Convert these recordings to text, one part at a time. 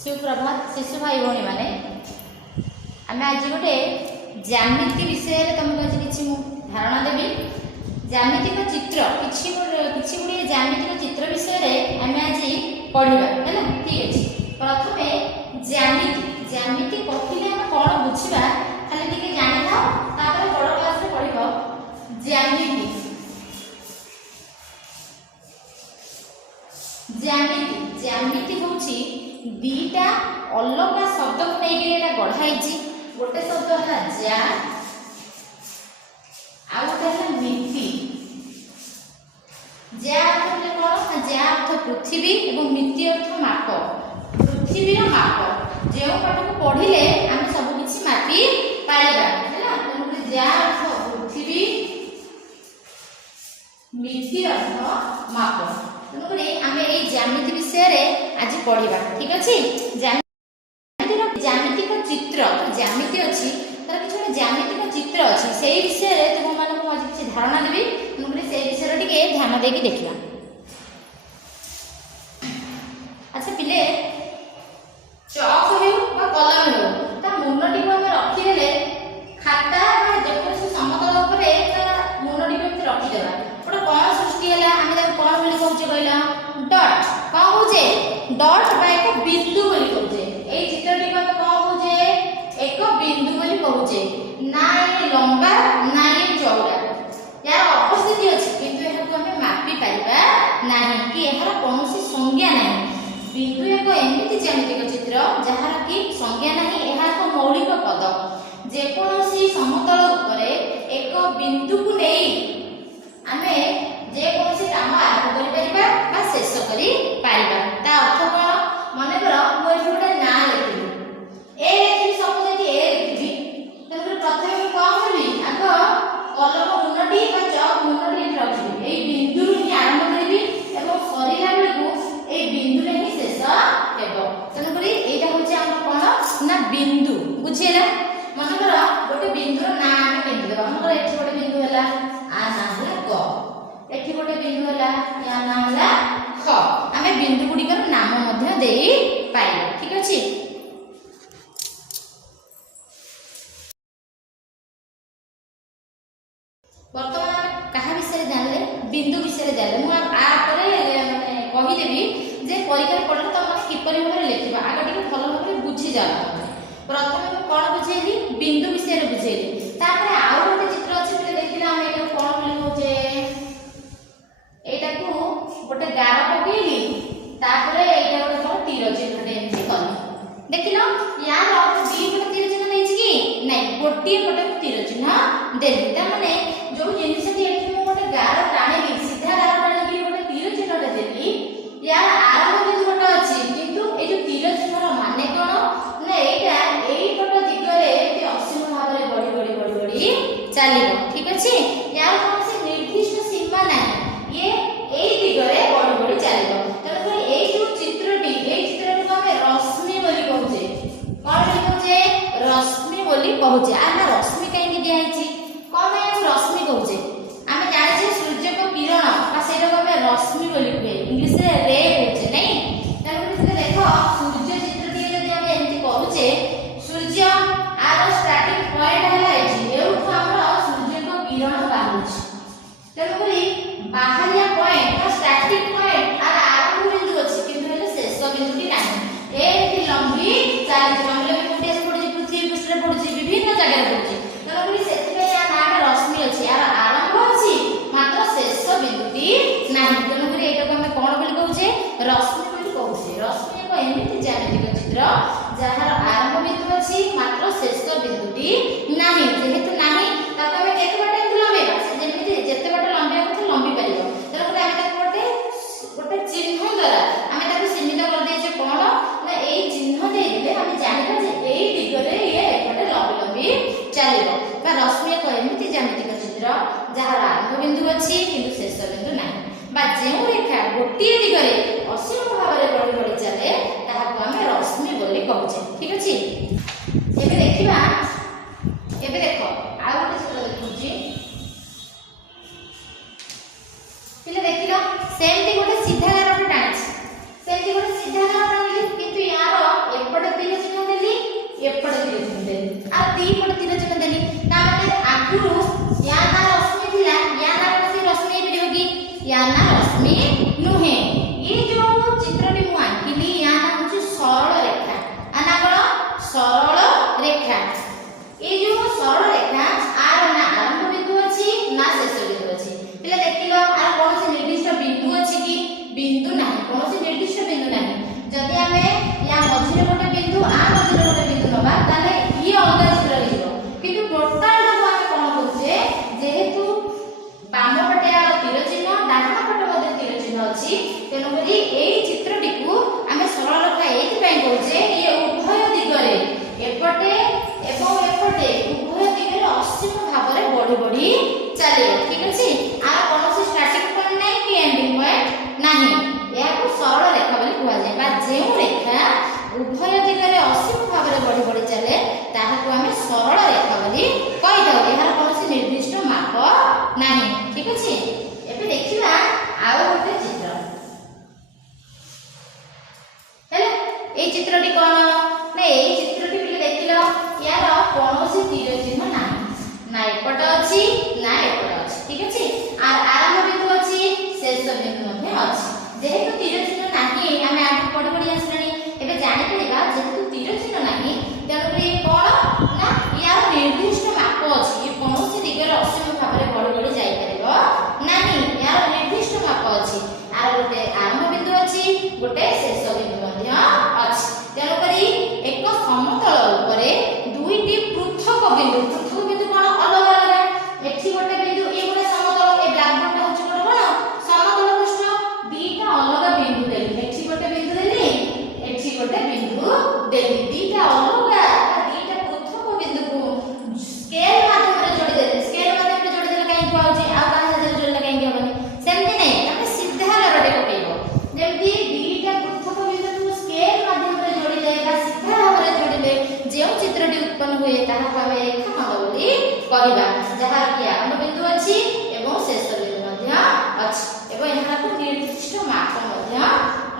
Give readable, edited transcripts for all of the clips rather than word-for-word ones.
सुप्रभात शिशु भाई भौणी मैंने आम आज गोटे ज्यामिति विषय तुमको आज किसी धारणा देवी ज्यामितिक चित्र किसी गुड़े ज्यामितिक चित्र विषय आम आज पढ़ा है ठीक अच्छे। प्रथम ज्यामिति कहले आम कौन बुझा खाली टे जानी था बड़ क्लास पढ़ ज्यामिति ज्यामिति हूँ दीटा अलग शब्द को लेकिन गढ़ाई गोटे शब्द है ज्या आ गोटे है मिति। ज्या अर्थ कौन ज्या अर्थ पृथ्वी और मिति अर्थ माप पृथ्वी माप जो पाठ को पढ़िले आम सब किसी मापी पाइबा है ज्या अर्थ पृथ्वी मिति अर्थ माप तेणुक आम ये ज्यामिति विषय आज पढ़ा ठीक अच्छे। ज्यामितिक चित्र ज्यामिति अच्छी तार किसी ज्यामितिक चित्र अच्छी से विषय तुम मानक आज किसी धारणा देवी तेणुक से विषय टे ध्यान देकी देखा। अच्छा पिले चक हो कलम हो मुंडी को रखीदे खाता जेको समतल मुंडी को रखीदेवा गोटे कौन सृष्टि है आम कौन बोली कहे कहला डट कौन कहे डट बा एक बिंदु बोली कहे ये चित्रटी को कौन कहे एक बिंदु बोली कहे ना ये लंबा ना ये चौड़ा यार उपस्थिति अच्छी किंतु यह आम मापी पारिबा नहीं कि यार कौन संज्ञा नहीं। बिंदु एक एमती ज्यामितिक चित्र जहार कि संज्ञा नहीं यह एक मौलिक पद जेकोसी समतल उपरे एक बिंदु को नहीं आमे जेकोसी काम आरंभ कर शेष कर अर्थ कौन मन कर मुझे गोटे ना लिखी ए लिखी सब ए लिखी प्रथम कौन करी आग कलम मुंडी चक मुंडी रखी यही बिंदु ही आरंभ करी सरला बेलू ये बिंदु ही शेष हो तेणुक यहाँ हूँ कौन ना बिंदु बुझेगा मन कर गोटे बिंदुर ना केमती देवा मन कर गोटे बिंदु है आ ना है ग एठी गोटे बिंदु है या ना है ख आम बिंदु गुड़िकर नाम दे पाइबा ठीक अच्छे। बर्तमान क्या विषय जानले बिंदु विषय जानले मुझे कहीदेवी जे परीक्षा पढ़ले तुम किपरि भाव लिखा आगे टे भल भाव बुझी जाओ। प्रथम कौन बुझेली बिंदु विषय बुझेली आउ गोटे चित्र अच्छे देखिए आम ये कौन बोली कहे यहाँ गोटे गार पकईली यहाँ गोटे कौन तीर चिन्हटे एमती कल देख यार दी पटे तीर चिन्ह नहीं कि नहीं गोटे पटे तीर चिन्ह देली मैंने जो जिन गोटे गार टाणी सीधा गार टाणी गोटे तीर चिन्हटे देली यार आरंभ बिंदु गोटे अच्छी किंतु ये जो तीर चिन्हर मान कौन ना यहाँ पट दिगरे असीम भाव में बढ़ी बढ़ी बढ़ी बढ़ी चलो ठीक अच्छे। यार कौन से निर्दिष्ट सीमा ना ये दिगरे बढ़ी बढ़ी चलो तेणुक ये जो चित्रटी को आम रश्मि बोली कहे कौन कहे रश्मि बोली कहे आम रश्मि कहीं दिखाई कौन रश्मि कहे आम जाने सूर्य को किरण से रश्मि बोली कहे इंग्लीश रे कहे नहीं तेणुक देख सूर्य चित्रटी जब आम एमती कहे सूर्य आर स्टार्टिंग पॉइंट है सूर्य को किरण बाहर तेणुक बाहरिया पॉइंट स्टार्टिंग पॉइंट आर आरंभ बिंदु अच्छी किंतु शेष बिंदुटी नहीं ये लंबी चली लंबी पड़ी पृथ्वी पृष्ठ पड़ी विभिन्न जगह पड़ी तेणुक से ना रश्मि अच्छी यार आरंभ अच्छी मात्र शेष बिंदुटी ना तेणुक यहाँ आम कौन बोली कहे रश्मि बोली कहे रश्मि एक एमती ज्यामितिक चित्र जार आरंभ बिंदु अच्छी मात्र शेष बिंदुटी ना जेहेतु ना आम केते बाटे लंबेगा जमी जिते बाटे लंबा कथा लंबी पार तेणुक आम गोटे गोटे चिन्ह द्वारा आम सीमित करदे कौन ना यही चिन्ह देदेले आम जानवा यही दिगरे ये एपटे लंबी लंबी चलो रश्मि एक एमती ज्यामितिक चित्र जार आरंभ बिंदु अच्छी किंतु शेष बिंदु ना जो रेखा गोटे दिगरे असीम भाव में बढ़ी बढ़ी चले आम रश्मि बोली कहे ठीक अच्छे। देखा देख ଜାଣିବ ଯେ ଇଏ ଉଭୟ ଦିଗରେ ଏପଟେ ଏବଂ ଏପଟେ ଉଭୟ ଦିଗରେ ଅସୀମ ଭାବରେ ବଢି ବଢି ଚାଲିବ। ଠିକ ଅଛି, ଆର କୌଣସି ଷ୍ଟାର୍ଟିଂ ପଏଣ୍ଟ ନାହିଁ କି ଏଣ୍ଡିଂ ପଏଣ୍ଟ ନାହିଁ। ଏହାକୁ ସରଳ ରେଖା ବୋଲି କୁହାଯାଏ ବା ଯେଉଁ ରେଖା ଉଭୟ ଦିଗରେ ଅସୀମ ଭାବରେ ବଢି ବଢି ଚାଲେ ତାହାକୁ ଆମେ ସରଳ ରେଖା ବୋଲି କହିଥାଉ। ଏହାର କୌଣସି ନିର୍ଦ୍ଦିଷ୍ଟ ମାପ ନାହିଁ। ଠିକ ଅଛି, ଏବେ ଦେଖିବା ଆଉ ଗୋଟେ ଚିତ୍ର। ହେଲା, এই চিত্রটি কোন না এই চিত্রটি পিলে দেখিল ইয়ার কোনोसी তীর চিহ্ন নাই, না এপট আছে না এপট আছে। ঠিক আছে, আর আরম্ভ বিন্দু আছে শেষ বিন্দু মধ্যে আছে। যেহেতু তীর চিহ্ন নাই আমি আগে পড়ি পড়ি আসলানি, এবে জানি পড়িবা যেহেতু তীর চিহ্ন নাই তেণু কোন না ইয়ার নির্দিষ্ট মাপ আছে। এ কোনोसी দিগরে অসীম ভাবে বড় বড় যাই পারিব নাই, ইয়ার নির্দিষ্ট মাপ আছে। আর গোটে আরম্ভ বিন্দু আছে গোটে শেষ বিন্দু মধ্যে আছে। তেণু করি এক সমতল উপরে দুইটি পৃথক বিন্দু, পৃথক বিন্দু কোন অলগ অলগ। এটি গোটে বিন্দু, এই গোটে সমতল, এই ব্ল্যাকবোর্ডটা হচ্ছে গোটে কোন সমতল পৃষ্ঠ। দুইটা অলগ বিন্দু দেলি, এটি গোটে বিন্দু দেলি, এটি গোটে বিন্দু দেলি। দুইটা অলগ দুইটা পৃথক বিন্দুକୁ স্কেল মাধ্যমে যোড়ি দেলে, স্কেল মাধ্যমে যোড়ি দেলে কাই পাউছি আর কাହା সাথে যোড়িলে কাই হবনি সেমতি নাই। ଆମେ ସିଧା ଲରଟେ ପକେଇବ, ଯେମିତି ଦୁଇଟା ପୃଥକ ବିନ୍ଦୁକୁ ସ୍କେଲ ମାଧ୍ୟମରେ ଯୋଡ଼ିଲେ ବା ସିଧା ଭାବରେ ଯୋଡ଼ିଲେ ଯେଉଁ ଚିତ୍ରଟି ଉତ୍ପନ୍ନ ହୁଏ ତାହାକୁ ଆମେ ରେଖାଖଣ୍ଡ ବୋଲି କହିବା, ଯାହାର କି ଆରମ୍ଭ ବିନ୍ଦୁ ଅଛି ଏବଂ ଶେଷ ବିନ୍ଦୁ ମଧ୍ୟ ଅଛି ଏବଂ ଏହାକୁ ନିର୍ଦ୍ଦିଷ୍ଟ ମାପ ମଧ୍ୟ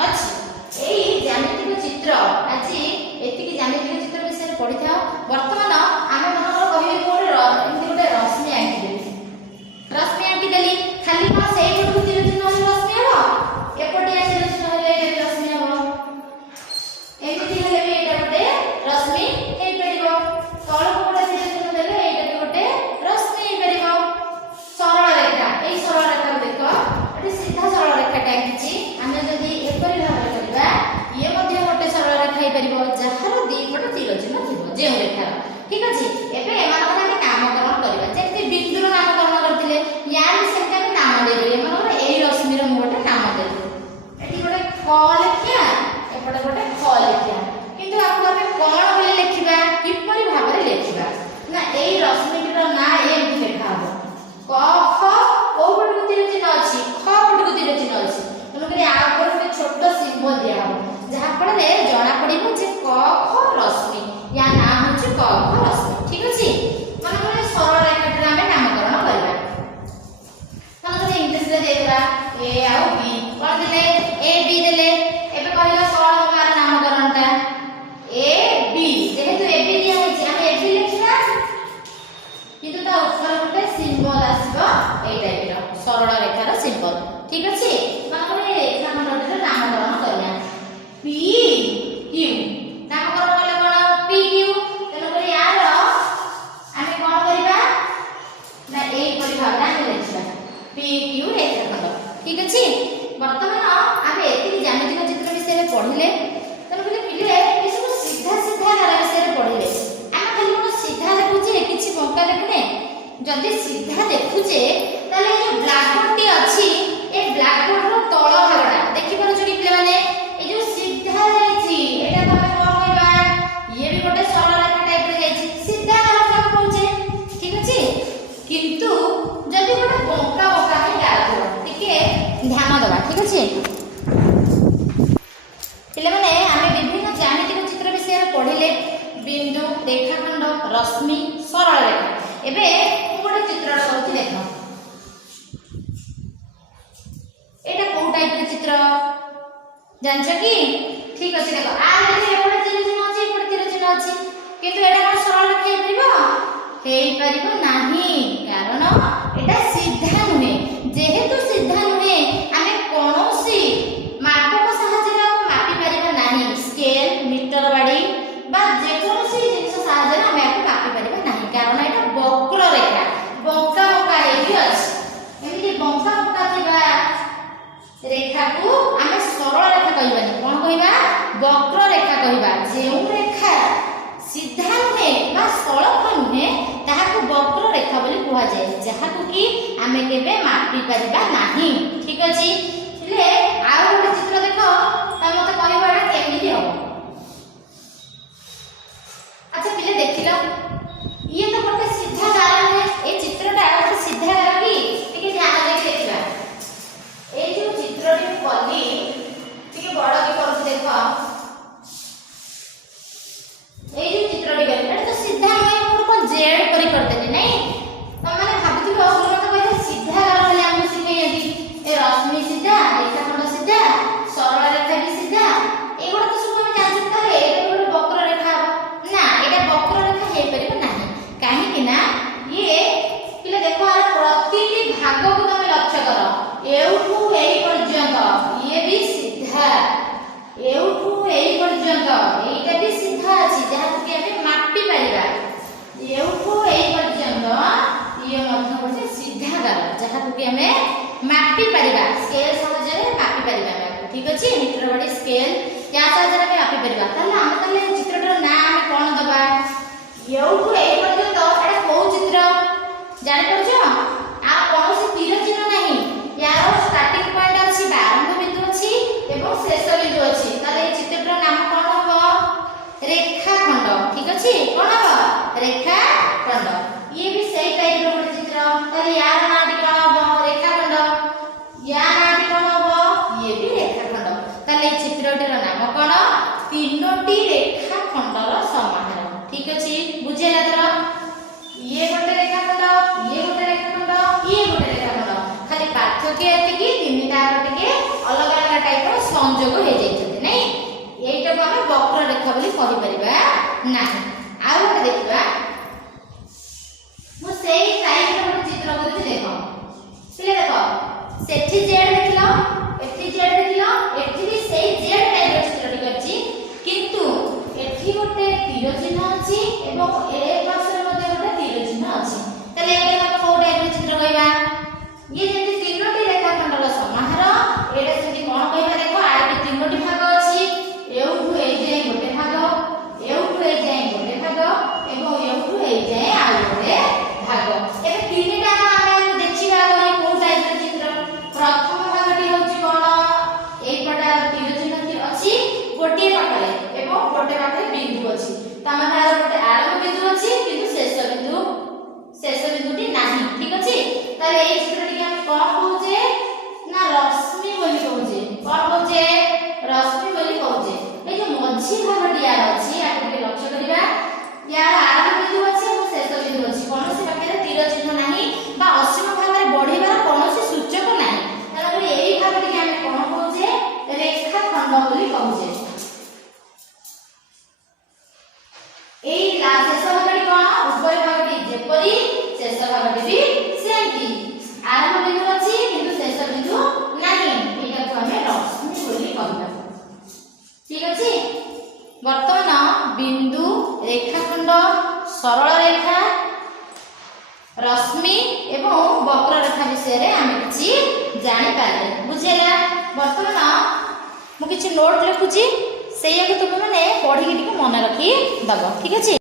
ଅଛି। এই জ্যামিতিক চিত্র আজি এতিକି জ্যামিতিক চিত্র বিଷୟରେ ପଢିଥାଉ। ବର୍ତ୍ତମାନ ଆମେ ମନର କହିବେ ଗୋଟେ ଏମିତି ଗୋଟେ ରଶ୍ମି ଆଙ୍କିଦେଲି, ରଶ୍ମି ଆଙ୍କିଦେଲି ଖାଲି କଣ ସେଇ ପଟକୁ ତୀର ଚିହ୍ନ ହେଲେ ରଶ୍ମି ହେବ, ଏପଟିଆ ତୀର ଚିହ୍ନ ହେଲେ ଏଇଟା ବି ରଶ୍ମି ହେବ, ଏମିତି ହେଲେ ବି ଏଇଟା ଗୋଟେ ରଶ୍ମି ହେଇପାରିବ। ତଳକୁ ଗୋଟେ ତୀର ଚିହ୍ନ ଦେଲେ ଏଇଟା ବି ଗୋଟେ ରଶ୍ମି ହେଇପାରିବ। ସରଳ ରେଖା, এই ସରଳ ରେଖା ଦେଖ ଏଠି ସିଧା ସରଳ ରେଖାଟା ଆଙ୍କିଛି। ଆମେ ଯଦି ଏପରି ଭାବରେ କରିବା ଇଏ ମଧ୍ୟ ଗୋଟେ ସରଳ ରେଖା ହେଇପାରିବ ଯାହାର ଦି ପଟ ତୀର ଚିହ୍ନ ଥିବ ଯେଉଁ ରେଖାର। ଠିକ ଅଛି, ଏବେ ଏମାନଙ୍କର ଆମେ ନାମକରଣ କରିବା, ଯେମିତି ବିନ୍ଦୁର ନାମକରଣ କରିଥିଲେ ୟାର ବି ସେମିତି ଆମେ ନାମ ଦେଇଦେଲେ। ଏମାନଙ୍କର ଏଇ ରଶ୍ମିର ମୁଁ ଗୋଟେ ନାମ ଦେଲି, ଏଠି ଗୋଟେ କ ଲେଖିବା, ଏପଟେ ଗୋଟେ ଖ ଲେଖିବା। କିନ୍ତୁ ଆକୁ ଆମେ କଣ ବୋଲି ଲେଖିବା, କିପରି ଭାବରେ ଲେଖିବା ନା ଏଇ ରଶ୍ମିଟିର ନାଁ ଏମିତି ଲେଖା ହବ କ ଖ, କୋଉ ପଟକୁ ତୀର ଚିହ୍ନ ଅଛି ଖ ପଟକୁ ତୀର ଚିହ୍ନ ଅଛି, ତେଣୁକରି ଆ ଉପରେ ଗୋଟେ ଛୋଟ ସିମ୍ବଲ ଦିଆହବ ଯାହା ଫଳରେ ଜଣା ପଡିବ ଯେ କ ଖ ରଶ୍ମି, ୟା ନାଁ ହେଉଛି କ ଖ ରଶ୍ମି। ଠିକ ଅଛି, ମନେକର ସରଳ ରେଖାଟିର ଆମେ ନାମକରଣ କରିବା। ମନେକର ଇଂଲିଶରେ ଦେଇଦେବା ଏ ଆଉ ବି, କଣ ଦେଲେ ଏ ବି ଦେଲେ। ଏବେ କହିଲା କଣ ହବ ଆର ନାମକରଣଟା ଏ ବି। ଯେହେତୁ ଏ ବି ଦିଆ ହେଇଛି ଆମେ ଏ ବି ଲେଖିବା, କିନ୍ତୁ ତା ଉପରେ ଗୋଟେ ସିମ୍ବଲ ଆସିବ এই টাইপର ସରଳ ରେଖାର ସିମ୍ବଲ। ঠিক ଅଛି, ମନେକର এই ରେଖାଖଣ୍ଡଟିର ନାମକରଣ କରିବା পি কিউ। নামকরণ কলে কোন পি কিউ, তেণুকরি ইয়ার আমি কোন করিবা না এইপরি ভাবে আমি লেখিবা পি কিউ রেখাখণ্ড। ঠিক আছে, বর্তমান আমি এতিকি জ্যামিতিক চিত্র বিষয়ে পড়িলে, তেণুকরি পিলে এসব সিধা সিধা ধারা বিষয়ে পড়িলে আমি খালি কোন সিধা দেখুছে কিছু বଙ୍କା দেখুনে। যদি সিধা দেখুছে তাহলে এই যে ব্ল্যাকবোর্ডটি আছে এই ব্ল্যাকবোর্ডর তল ভাগটা দেখি পারছো কি পিলে মানে এই যে সিধা যাইছি এটা তো আমি কোন কইবা ইয়ে भी গোটে সরল রেখা টাইপরে যাইছি সিধা রেখা কইছে। ঠিক আছে, কিন্তু যদি গোটে বଙ୍କା বଙ୍କା হে যাইছো টিকে ধ্যান দেবা। ঠিক আছে পিলে মানে আমি বিভিন্ন জ্যামিতিক চিত্র বিষয়ে পড়িলে বিন্দু, রেখাখণ্ড, রশ্মি, সরল রেখা। এবে গোটে চিত্র করছি দেখ, এটা কোন টাইপের চিত্র জানছো কি? ঠিক আছে, দেখো আর যদি এপটে তীর চিহ্ন আছে এপটে তীর চিহ্ন আছে, কিন্তু এটা কোন সরল রেখা ହେଇପାରିବ ହେଇପାରିବ ନାହିଁ, କାରଣ এটা ସିଧା ନୁହେଁ। যেহেতু ସିଧା ନୁହେଁ ଆମେ କୌଣସି ମାପକ ସାହାଯ୍ୟରେ ମାପି ପାରିବା ନାହିଁ, ସ୍କେଲ, ମିଟର ବାଡି বা যে কୌଣସି ଜିନିଷ ସାହାଯ୍ୟରେ ଆମେ ଏହାକୁ ମାପି ପାରିବା ନାହିଁ, କାରଣ এটা ବକ୍ର ରେଖା, ବଙ୍କା ବଙ୍କା ହେଇକି ଅଛି। ଏମିତି ବଙ୍କା ବଙ୍କା ଥିବା ରେଖାକୁ ଆମେ ସରଳ ରେଖା କହିବାନି, କଣ କହିବା ବକ୍ର ରେଖା କହିବା। ଯେଉଁ ରେଖା ସିଧା ନୁହେଁ ବା ସଳଖ ନୁହେଁ ତାହାକୁ ବକ୍ର ରେଖା ବୋଲି କୁହାଯାଏ, ଯାହାକୁ କି ଆମେ କେବେ ମାପି ପାରିବା ନାହିଁ। ଠିକ ଅଛି, ହେଲେ ଆଉ ଗୋଟେ ଚିତ୍ର ଦେଖ, ତା ମତେ କହିବ ଏଟା କେମିତି ହବ। କରିଦେଲି ନାଇଁ ତମମାନେ ଭାବୁଥିବ ମତେ କହିଲେ ସିଧା ଗାର ହେଲେ ଆମକୁ ଶିଖେଇନ୍ତି ଏ ରଶ୍ମି ସିଧା ରେଖାଖଣ୍ଡ ସିଧା ସରଳ ରେଖା ବି ସିଧା ଏଗୁଡ଼ା ତ ସବୁ ଆମେ ଜାଣିଛୁ ତାହେଲେ ଏଇଟା ଗୋଟେ ବକ୍ର ରେଖା ହବ ନା ଏଇଟା ବକ୍ର ରେଖା ହେଇପାରିବ ନାହିଁ କାହିଁକି ନା ଇଏ ପିଲା ଦେଖ ଆର ପ୍ରତିଟି ଭାଗକୁ ତମେ ଲକ୍ଷ୍ୟ କର ଏଉଠୁ ଏଇ ପର୍ଯ୍ୟନ୍ତ ଇଏ ବି ସିଧା ଏଉଠୁ ଏଇ ପର୍ଯ୍ୟନ୍ତ ଏଇଟା ବି ସିଧା ଅଛି ଯାହାକୁ କି ଆମେ ମାପି ପାରିବା ଏଉଠୁ ଏଇ ପର୍ଯ୍ୟନ୍ତ ଇଏ ମଧ୍ୟ ଗୋଟେ ସିଧା ଗାର ଯାହାକୁ କି ଆମେ ମାପି ପାରିବା ସ୍କେଲ ସାହାଯ୍ୟରେ ମାପି ପାରିବା ଆମେ ଠିକ ଅଛି ମିଟର ବାଡି ସ୍କେଲ या ସାହାଯ୍ୟରେ ଆମେ ମାପି ପାରିବା ତାହେଲେ ଚିତ୍ରଟାର ନାଁ ଆମେ କଣ ଦବା ଏଉଠୁ ଏଇ ପର୍ଯ୍ୟନ୍ତ ଏଟା କୋଉ ଚିତ୍ର ଜାଣି ପାରୁଛ आ कौन तीर चिन्ह नहीं यार स्टार्टिंग पॉइंट अछि आरंभ बिंदु अछि एवं शेष बिंदु अछि ताले ए चित्रटर नाम कोन हबो रेखाखंड ठीक अछि कोन हबो रेखाखंड ये भी सही टाइप रो ଗୋଟେ चित्र ताले यार नाटी कोन हबो रेखाखंड या नाटी कोन हबो ये भी रेखाखंड ताले ए चित्रटर नाम कोन तीनोटी रेखाखंडर समाहार ठीक अछि बुझेला तर ये गोटे रेखाखंड ये गोटे रेखाखंड ये गोटे रेखाखंड खाली पार्थक्य एति कि तीनटा टिके अलग अलग टाइप रो संयोग हो जाइछथि नै एइटा को हम वक्र रेखा बोली कहि परिबा ना आ गोटे देखिबा मु सेही टाइप रो गोटे चित्र करछि देखो पिले देखो सेठी जेड देखिलो एठी जेड देखिलो एठी भी सेही जेड टाइप रो चित्र करछि किंतु एठी गोटे तीर चिन्ह अछि एवं ए पार्श्व मध्ये गोटे तीर चिन्ह अछि तले एबे हम को टाइप रो चित्र कहबा ये जेति तीनोटी रेखाखंडर समाहार एटा सेति कोन कहबा देखो आर भी तीनोटी भाग अछि एउठु ए जाय गोटे भाग एउठु ए जाय गोटे भाग एवं एउठु ए जाय आ गोटे भाग एबे तीनटा हम देखिबा गई को टाइप रो चित्र प्रथम भागटी होछि कोन एई पटा तीर चिन्ह अछि गोटे पाखरे एवं गोटे पाखरे बिंदु अछि तमाने आर गोटे आरंभ बिंदु अछि किंतु शेष बिंदुटी नाही ठीक अछि ताले एई चित्रटी के हम कोन कहूजे ना रश्मि बोली कहूजे कोन कहूजे रश्मि बोली कहूजे ए जे मझी भागटी यार अछि आ के लक्ष्य करिबा यार आरंभ बिंदु अछि और शेष बिंदु अछि कोनोसी पाखरे तीर चिन्ह नाही बा असीम भागरे बढ़िबार कोनोसी सूचक नाही ताले एई भागटी के हम कोन कहूजे रेखाखंड बोली कहूजे एई शेष भागटी कोन उभय भागटी जेपरि शेष भागटी भी सेमती आरंभ बिंदु अछि किंतु शेष बिंदु नाही एटा को हम रश्मि बोली कहबा ठीक अछि वर्तमान बिंदु रेखाखंड सरल रेखा रश्मि एवं वक्र रेखा विषय रे हम किछि जानि पाले बुझेला वर्तमान मु किछि नोट लिखुछि सेया को तुम माने पढी के मन रखी दबो ठीक अछि।